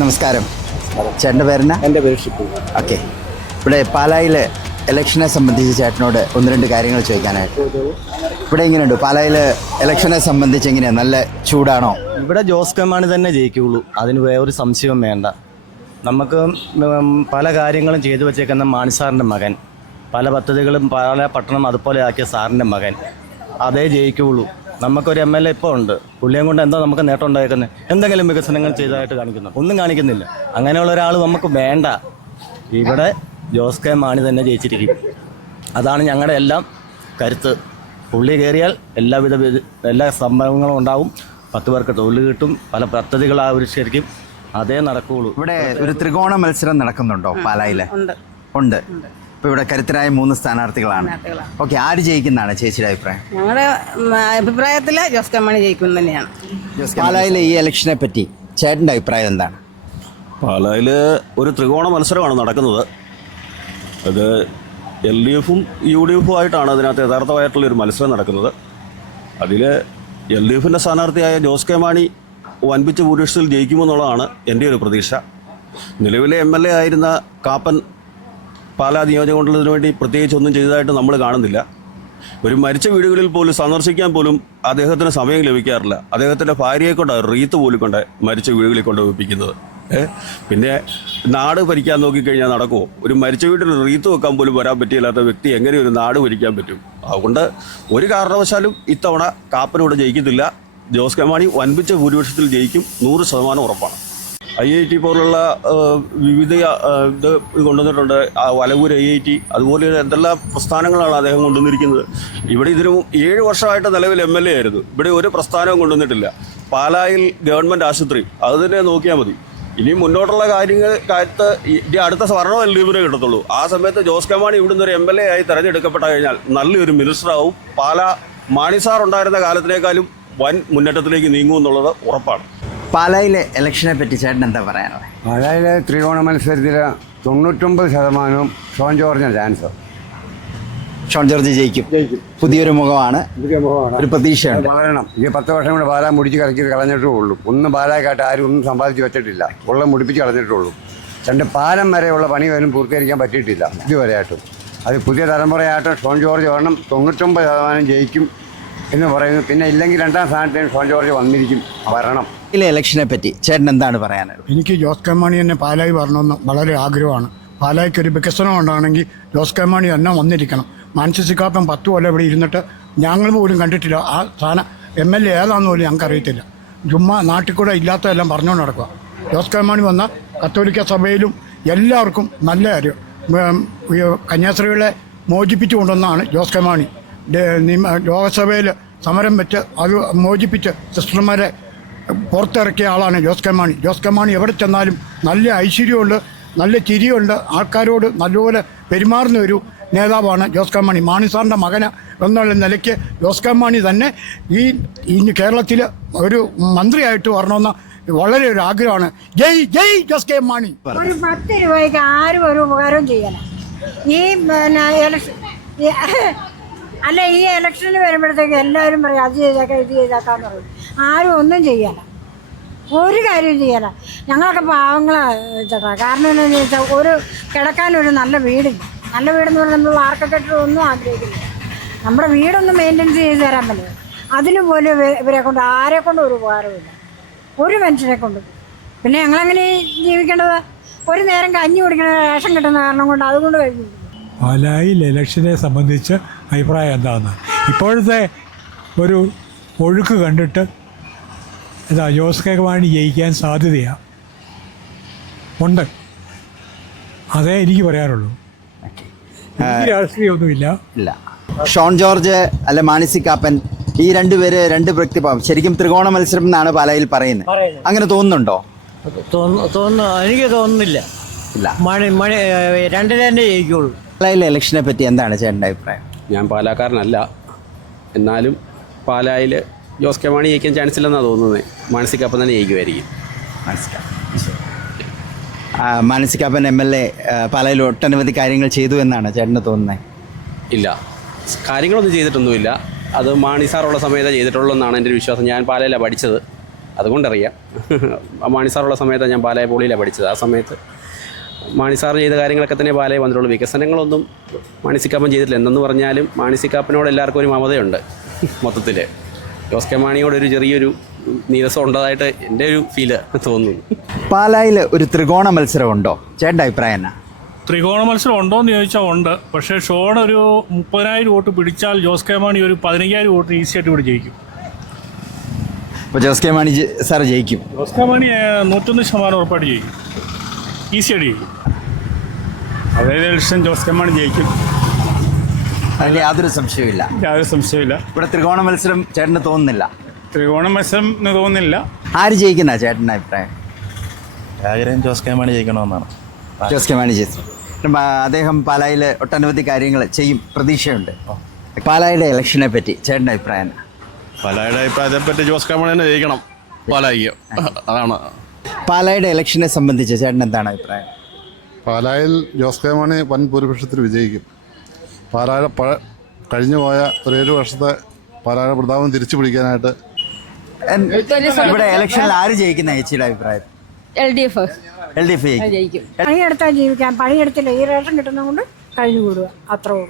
നമസ്കാരം. ചേട്ടൻ്റെ പേരെന്നാ? എൻ്റെ പേര് ഷിപ്പു. ഓക്കെ. ഇവിടെ പാലായിലെ ഇലക്ഷനെ സംബന്ധിച്ച് ചേട്ടനോട് ഒന്ന് രണ്ട് കാര്യങ്ങൾ ചോദിക്കാനായിട്ട്. ഇവിടെ എങ്ങനെയുണ്ട് പാലായിൽ ഇലക്ഷനെ സംബന്ധിച്ച്? എങ്ങനെയാണ്, നല്ല ചൂടാണോ? ഇവിടെ ജോസ് കെ മാണി തന്നെ ജയിക്കുകയുള്ളൂ, അതിന് വേറൊരു സംശയവും വേണ്ട. നമുക്ക് പല കാര്യങ്ങളും ചെയ്തു വച്ചേക്കുന്ന മാണി സാറിൻ്റെ മകൻ, പല പദ്ധതികളും പാല പട്ടണം അതുപോലെ ആക്കിയ സാറിൻ്റെ മകൻ, അതേ ജയിക്കുകയുള്ളൂ. നമുക്കൊരു MLA ഇപ്പോൾ ഉണ്ട്, പുള്ളിയും കൊണ്ട് എന്താ നമുക്ക് നേട്ടം ഉണ്ടായിരിക്കുന്നത്? എന്തെങ്കിലും വികസനങ്ങൾ ചെയ്തതായിട്ട് കാണിക്കുന്നു? ഒന്നും കാണിക്കുന്നില്ല. അങ്ങനെയുള്ള ഒരാൾ നമുക്ക് വേണ്ട. ഇവിടെ ജോസ് കെ മാണി തന്നെ ജയിച്ചിരിക്കും. അതാണ് ഞങ്ങളുടെ എല്ലാം കരുത്ത്. പുള്ളി കയറിയാൽ എല്ലാ സംഭവങ്ങളും ഉണ്ടാവും. 10 പേർക്ക് തൊഴിൽ കിട്ടും, പല പദ്ധതികൾ ആവിഷ്കരിക്കും. അതേ നടക്കുകയുള്ളൂ. ഇവിടെ ഒരു ത്രികോണ മത്സരം നടക്കുന്നുണ്ടോ പാലായിൽ? ഉണ്ട്. ഇപ്പോൾ ഇവിടെ കരുത്തരായ 3 സ്ഥാനാർത്ഥികളാണ്. ഓക്കെ, ആര് ജയിക്കുന്നതാണ് ചേച്ചിയുടെ അഭിപ്രായം? ഞങ്ങളുടെ അഭിപ്രായത്തിൽ ജോസ് കെ മാണി ജയിക്കും തന്നെയാണ്. പാലായിലെ ഈ ഇലക്ഷനെ പറ്റി ചേട്ടൻ്റെ അഭിപ്രായം എന്താണ്? പാലായിൽ ഒരു ത്രികോണ മത്സരമാണ് നടക്കുന്നത്. അത് LDFും UDFും ആയിട്ടാണ് അതിനകത്ത് യഥാർത്ഥമായിട്ടുള്ളൊരു മത്സരം നടക്കുന്നത്. അതിൽ LDFിൻ്റെ സ്ഥാനാർത്ഥിയായ ജോസ് കെ മാണി വൻപിച്ച ഭൂരിപക്ഷത്തിൽ ജയിക്കുമെന്നുള്ളതാണ് എൻ്റെ ഒരു പ്രതീക്ഷ. നിലവിലെ MLA ആയിരുന്ന കാപ്പൻ പാലാ നിയോജകമണ്ഡലത്തിന് വേണ്ടി പ്രത്യേകിച്ച് ഒന്നും ചെയ്തതായിട്ട് നമ്മൾ കാണുന്നില്ല. ഒരു മരിച്ച വീടുകളിൽ പോലും സന്ദർശിക്കാൻ പോലും അദ്ദേഹത്തിന് സമയം ലഭിക്കാറില്ല. അദ്ദേഹത്തിൻ്റെ ഭാര്യയെ കൊണ്ട് റീത്ത് പോലും കൊണ്ട് മരിച്ച വീടുകളിൽ കൊണ്ട് വെപ്പിക്കുന്നത്. പിന്നെ നാട് ഭരിക്കാൻ നോക്കിക്കഴിഞ്ഞാൽ നടക്കുമോ? ഒരു മരിച്ച വീട്ടിൽ റീത്ത് വെക്കാൻ പോലും വരാൻ പറ്റിയില്ലാത്ത വ്യക്തി എങ്ങനെ ഒരു നാട് ഭരിക്കാൻ പറ്റും? അതുകൊണ്ട് ഒരു കാരണവശാലും ഇത്തവണ കാപ്പനോട് ജയിക്കത്തില്ല. ജോസ് കെ മാണി വൻപിച്ച ഭൂരിപക്ഷത്തിൽ ജയിക്കും, 100% ഉറപ്പാണ്. IIT പോലുള്ള വിവിധ ഇത് കൊണ്ടുവന്നിട്ടുണ്ട്. വലവൂർ IIT, അതുപോലെ എന്തെല്ലാം പ്രസ്ഥാനങ്ങളാണ് അദ്ദേഹം കൊണ്ടുവന്നിരിക്കുന്നത്. ഇവിടെ ഇതിനും 7 വർഷമായിട്ട് നിലവിൽ MLA ആയിരുന്നു. ഇവിടെ ഒരു പ്രസ്ഥാനവും കൊണ്ടുവന്നിട്ടില്ല. പാലായിൽ ഗവൺമെൻറ് ആശുപത്രി, അത് തന്നെ നോക്കിയാൽ മതി. ഇനി മുന്നോട്ടുള്ള കാര്യത്ത് ഇനി അടുത്ത സ്വർണ്ണം LDFിനെ കിട്ടത്തുള്ളൂ. ആ സമയത്ത് ജോസ് കെ മാണി ഇവിടുന്ന് ഒരു MLA ആയി തിരഞ്ഞെടുക്കപ്പെട്ട കഴിഞ്ഞാൽ നല്ലൊരു മിനിസ്റ്ററാവും. പാലാ മാണി സാർ ഉണ്ടായിരുന്ന കാലത്തിനേക്കാളും വൻ മുന്നേറ്റത്തിലേക്ക് നീങ്ങുമെന്നുള്ളത് ഉറപ്പാണ്. പാലായിലെ ഇലക്ഷനെ പറ്റി ചേട്ടൻ എന്താ പറയാനുള്ളത്? പാലായിലെ ത്രികോണ മത്സരത്തിൽ 99% ഷോൺ ജോർജിന് ചാൻസ്. ഷോൺ ജോർജ് ജയിക്കും. പുതിയൊരു മുഖമാണ്, ഒരു പ്രതീക്ഷയുണ്ട്. വളരണം. ഈ 10 വർഷം കൂടെ പാലാ മുടിച്ച് കളഞ്ഞിട്ടേ ഉള്ളൂ. ഒന്നും പാലാക്കാട്ട് ആരും ഒന്നും സമ്പാദിച്ച് വെച്ചിട്ടില്ല. ഉള്ള മുടിപ്പിച്ച് കളഞ്ഞിട്ടുള്ളൂ. 2 പാലം വരെയുള്ള പണി പോലും പൂർത്തീകരിക്കാൻ പറ്റിയിട്ടില്ല ഇതുവരെയായിട്ടും. അത് പുതിയ തലമുറയായിട്ടും ഷോൺ ജോർജ് വരണം. 99% ജയിക്കും എന്ന് പറയുന്നു. പിന്നെ ഇല്ലെങ്കിൽ 2ാം സ്ഥാനത്തിന് ഷോൺ ജോർജ് വന്നിരിക്കും, വരണം. ഇതിലെ ഇലക്ഷനെ പറ്റി ചേട്ടൻ എന്താണ് പറയാനുള്ളത്? എനിക്ക് ജോസ് കെ മാണി തന്നെ പാലായി വരണമെന്ന് വളരെ ആഗ്രഹമാണ്. പാലായ്ക്ക് ഒരു വികസനം ഉണ്ടാണെങ്കിൽ ജോസ് കെ മാണി തന്നെ വന്നിരിക്കണം. മാനസിക കാപ്പൻ 10 കൊല്ലം ഇവിടെ ഇരുന്നിട്ട് ഞങ്ങൾ പോലും കണ്ടിട്ടില്ല. ആ സ്ഥാനം MLA ഏതാണെന്ന് പോലും ഞങ്ങൾക്ക് അറിയത്തില്ല. ചുമ്മാ നാട്ടിൽ കൂടെ ഇല്ലാത്തതെല്ലാം പറഞ്ഞുകൊണ്ട് നടക്കുക. ജോസ് കെ മാണി വന്ന കത്തോലിക്ക സഭയിലും എല്ലാവർക്കും നല്ല കാര്യം. കന്യാസ്ത്രീകളെ മോചിപ്പിച്ചു കൊണ്ടുവന്നാണ് ജോസ് കെ മാണി. ലോകസഭയിൽ സമരം വെച്ച് അത് മോചിപ്പിച്ച് സിസ്റ്റർമാരെ പുറത്തിറക്കിയ ആളാണ് ജോസ് കെ മാണി. ജോസ് കെ മാണി എവിടെ ചെന്നാലും നല്ല ഐശ്വര്യമുണ്ട്, നല്ല ചിരിയുണ്ട്, ആൾക്കാരോട് നല്ലപോലെ പെരുമാറുന്ന ഒരു നേതാവാണ് ജോസ് കെ മാണി. മാണി സാറിൻ്റെ മകന് എന്നുള്ള നിലയ്ക്ക് ജോസ് കെ മാണി തന്നെ ഈ കേരളത്തിൽ ഒരു മന്ത്രിയായിട്ട് വരണമെന്ന് വളരെ ഒരു ആഗ്രഹമാണ്. ജയ് ജയ് ജോസ് കെ മാണി. ഒരു 10 രൂപയ്ക്ക് ആരും ഒരു ഉപകാരവും ചെയ്യണം. ഈ ഈ ഇലക്ഷന് വരുമ്പോഴത്തേക്ക് എല്ലാവരും പറയും അത് ചെയ്തേക്കാം ഇത് ചെയ്തേക്കാന്ന് പറയും. ആരും ഒന്നും ചെയ്യണം, ഒരു കാര്യവും ചെയ്യണം. ഞങ്ങളൊക്കെ പാവങ്ങളാണ് ചേട്ടാ. കാരണം എന്താണെന്ന് വെച്ചാൽ ഒരു കിടക്കാനൊരു നല്ല വീടില്ല. നല്ല വീടെന്ന് പറഞ്ഞാൽ നമ്മൾ ആർക്കൊക്കെ ഒന്നും ആഗ്രഹിക്കില്ല. നമ്മുടെ വീടൊന്നും മെയിൻ്റെനൻസ് ചെയ്ത് തരാൻ പറ്റില്ല. അതിന് പോലും ഇവരെ കൊണ്ട് ആരെ കൊണ്ടും ഒരു ഉപകാരമില്ല, ഒരു മനുഷ്യരെ കൊണ്ടും. പിന്നെ ഞങ്ങളെങ്ങനെ ജീവിക്കേണ്ടത്? ഒരു നേരം കഞ്ഞി കുടിക്കണ റേഷൻ കിട്ടുന്ന കാരണം കൊണ്ട് അതുകൊണ്ട് കഴിഞ്ഞു. പാലായിൽ ഇലക്ഷനെ സംബന്ധിച്ച് അഭിപ്രായം എന്താണെന്ന് ഇപ്പോഴത്തെ ഒരു ഒഴുക്ക് കണ്ടിട്ട് ജോസ് കെ മാണി ജയിക്കാൻ സാധ്യതയാണ് ഉണ്ട്. അതേ എനിക്ക് പറയാനുള്ളൂ. രാഷ്ട്രീയമൊന്നുമില്ല. ഇല്ല. ഷോൺ ജോർജ് അല്ലെ മാണി കാപ്പൻ, ഈ 2 പേര് 2 വ്യക്തിഭാവം. ശരിക്കും ത്രികോണ മത്സരം എന്നാണ് പാലായിൽ പറയുന്നത്. അങ്ങനെ തോന്നുന്നുണ്ടോ? എനിക്ക് തോന്നുന്നില്ല. ഇല്ല, മണി 2 തന്നെ ജയിക്കുള്ളൂ. പാലായിലെ ഇലക്ഷനെ പറ്റി എന്താണ് ചേട്ടൻ്റെ അഭിപ്രായം? ഞാൻ പാലാക്കാരനല്ല, എന്നാലും പാലായിൽ ജോസ് കെ മാണി ജയിക്കാൻ ചാൻസ് ഇല്ലെന്നാണ് തോന്നുന്നത്. മാനസിക കാപ്പൻ തന്നെ ജയിക്കുമായിരിക്കും. മാനസിക കാപ്പൻ MLA പാലായിൽ ഒട്ടനവധി കാര്യങ്ങൾ ചെയ്തു എന്നാണ് ചേട്ടന് തോന്നുന്നത്? ഇല്ല, കാര്യങ്ങളൊന്നും ചെയ്തിട്ടൊന്നുമില്ല. അത് മാണി സാറുള്ള സമയത്ത് ചെയ്തിട്ടുള്ളൂ എന്നാണ് എൻ്റെ ഒരു വിശ്വാസം. ഞാൻ പാലയിലാണ് പഠിച്ചത്. അതുകൊണ്ടറിയാം. മാണി സാറുള്ള സമയത്താണ് ഞാൻ പാലായി പോളിയിലാണ് പഠിച്ചത്. ആ സമയത്ത് മാണി സാർ ചെയ്ത കാര്യങ്ങളൊക്കെ തന്നെ പാലായി വന്നിട്ടുള്ളൂ. വികസനങ്ങളൊന്നും മാണി സി കാപ്പൻ ചെയ്തിട്ടില്ല. എന്തെന്ന് പറഞ്ഞാലും മാണി സി കാപ്പനോട് എല്ലാവർക്കും ഒരു മമതയുണ്ട്. മൊത്തത്തിൽ ജോസ് കെ മാണിയോടൊരു ചെറിയൊരു നീരസം ഉണ്ടതായിട്ട് എൻ്റെ ഒരു ഫീല് തോന്നുന്നു. പാലായിൽ ഒരു ത്രികോണ മത്സരം ഉണ്ടോ? ചേട്ടൻ്റെ അഭിപ്രായം എന്നാ? ത്രികോണ മത്സരം ഉണ്ടോ എന്ന് ചോദിച്ചാൽ ഉണ്ട്. പക്ഷേ ഷോൺ ഒരു 30,000 വോട്ട് പിടിച്ചാൽ ജോസ് കെ മാണി ഒരു 15,000 വോട്ട് ഈസിയായിട്ട് ഇവിടെ ജയിക്കും. അപ്പോൾ ജോസ് കെ മാണി സാർ ജയിക്കും? ജോസ് കെ മാണി 101% ഉറപ്പായിട്ട് ജയിക്കും, ഈസിയായിട്ട് ജയിക്കും. അതായത് ഇലക്ഷൻ ജോസ് കെ മാണി ജയിക്കും, അതിൽ യാതൊരു സംശയമില്ല. യാതൊരു സംശയമില്ല. ഇവിടെ ത്രികോണ മത്സരം ചേട്ടന് തോന്നുന്നില്ല? ത്രികോണ മത്സരം എന്ന് തോന്നുന്നില്ല. ആര് ജയിക്കുന്ന ചേട്ടൻ്റെ അഭിപ്രായം? ആഗ്രഹം ജോസ് കെ മാണി ജയിക്കണമെന്നാണ്. ജോസ് കെ മാണി ജയിച്ചു. അദ്ദേഹം പാലായിൽ ഒട്ടനവധി കാര്യങ്ങൾ ചെയ്യും, പ്രതീക്ഷയുണ്ട്. പാലായുടെ ഇലക്ഷനെ പറ്റി ചേട്ടൻ്റെ അഭിപ്രായം എന്നാ? പാലായുടെ അഭിപ്രായത്തെ പറ്റി ജോസ് കെ മാണി തന്നെ ജയിക്കണം പാലായിക്ക്, അതാണ്. പാലായുടെ ഇലക്ഷനെ സംബന്ധിച്ച് ചേട്ടൻ എന്താണ് അഭിപ്രായം? പാലായിൽ ജോസ് കെ മാണി വൻ ഭൂരിപക്ഷത്തിൽ വിജയിക്കും. പാലായുടെ കഴിഞ്ഞു പോയ ഒരു 7 വർഷത്തെ പാലായുടെ പ്രതാപം തിരിച്ചു പിടിക്കാനായിട്ട്. ഇവിടെ ഇലക്ഷനിൽ ആര് ജയിക്കുന്ന ചേച്ചിയുടെ അഭിപ്രായം? LDF LDF ജയിക്കും. പണിയെടുത്താൽ ജീവിക്കാം, പണിയെടുത്തില്ല ഈ റേഷൻ കിട്ടുന്നത് കൊണ്ട് കഴിഞ്ഞു കൂടുക, അത്രേ ഉള്ളൂ.